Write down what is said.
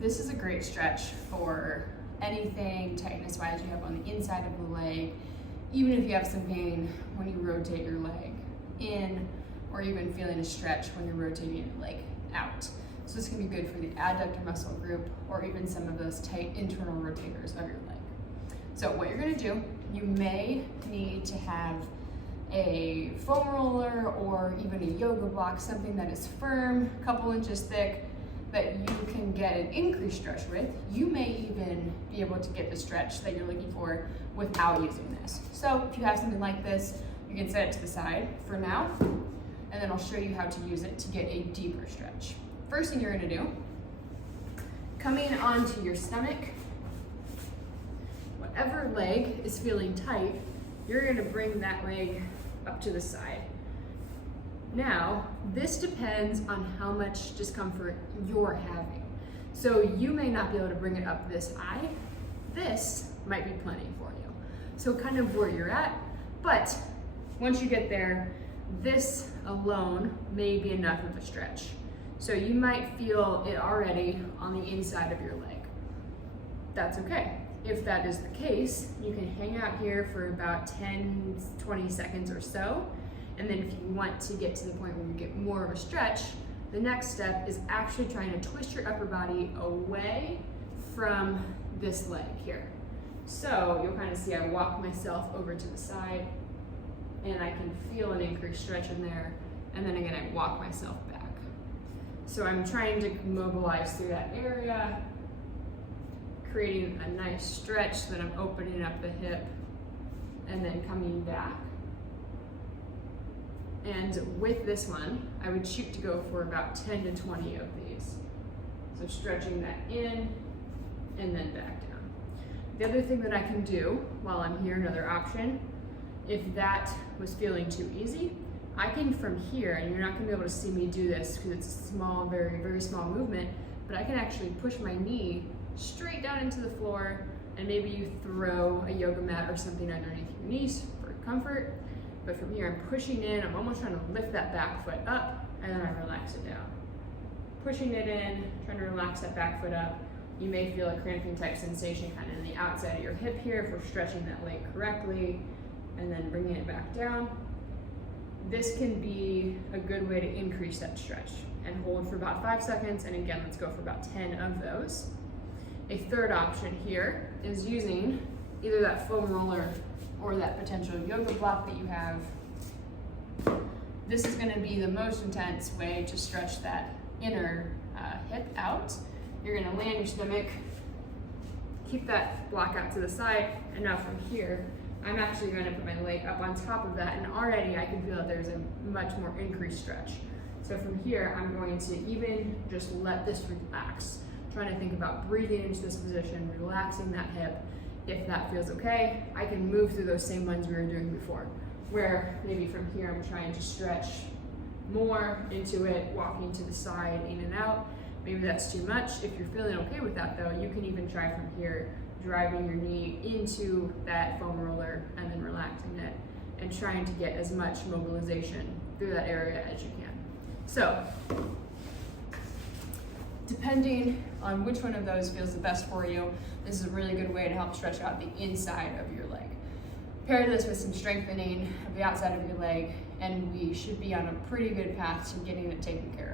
This is a great stretch for anything tightness-wise you have on the inside of the leg, even if you have some pain when you rotate your leg in, or even feeling a stretch when you're rotating your leg out. So this can be good for the adductor muscle group or even some of those tight internal rotators of your leg. So what you're gonna do, you may need to have a foam roller or even a yoga block, something that is firm, a couple inches thick, that you can get an increased stretch with. You may even be able to get the stretch that you're looking for without using this. So if you have something like this, you can set it to the side for now, and then I'll show you how to use it to get a deeper stretch. First thing you're gonna do, coming onto your stomach, whatever leg is feeling tight, you're gonna bring that leg up to the side. Now, this depends on how much discomfort you're having. So you may not be able to bring it up this high. This might be plenty for you. So kind of where you're at, but once you get there, this alone may be enough of a stretch. So you might feel it already on the inside of your leg. That's okay. If that is the case, you can hang out here for about 10, 20 seconds or so. And then if you want to get to the point where you get more of a stretch, the next step is actually trying to twist your upper body away from this leg here. So you'll kind of see I walk myself over to the side and I can feel an increased stretch in there. And then again, I walk myself back. So I'm trying to mobilize through that area, creating a nice stretch so that I'm opening up the hip and then coming back. And with this one, I would shoot to go for about 10 to 20 of these. So stretching that in and then back down. The other thing that I can do while I'm here, another option, if that was feeling too easy, I can from here, and you're not gonna be able to see me do this because it's a small, very, very small movement, but I can actually push my knee straight down into the floor, and maybe you throw a yoga mat or something underneath your knees for comfort. But from here, I'm pushing in, I'm almost trying to lift that back foot up, and then I relax it down. Pushing it in, trying to relax that back foot up. You may feel a cramping type sensation kind of in the outside of your hip here if we're stretching that leg correctly, and then bringing it back down. This can be a good way to increase that stretch and hold for about 5 seconds, and again, let's go for about 10 of those. A third option here is using either that foam roller or that potential yoga block that you have. This is gonna be the most intense way to stretch that inner hip out. You're gonna land your stomach, keep that block out to the side, and now from here, I'm actually gonna put my leg up on top of that, and already I can feel that there's a much more increased stretch. So from here, I'm going to even just let this relax. Trying to think about breathing into this position, relaxing that hip. If that feels okay, I can move through those same ones we were doing before, where maybe from here I'm trying to stretch more into it, walking to the side, in and out. Maybe that's too much. If you're feeling okay with that though, you can even try from here, driving your knee into that foam roller and then relaxing it and trying to get as much mobilization through that area as you can. So, depending on which one of those feels the best for you, this is a really good way to help stretch out the inside of your leg. Pair this with some strengthening of the outside of your leg, and we should be on a pretty good path to getting it taken care of.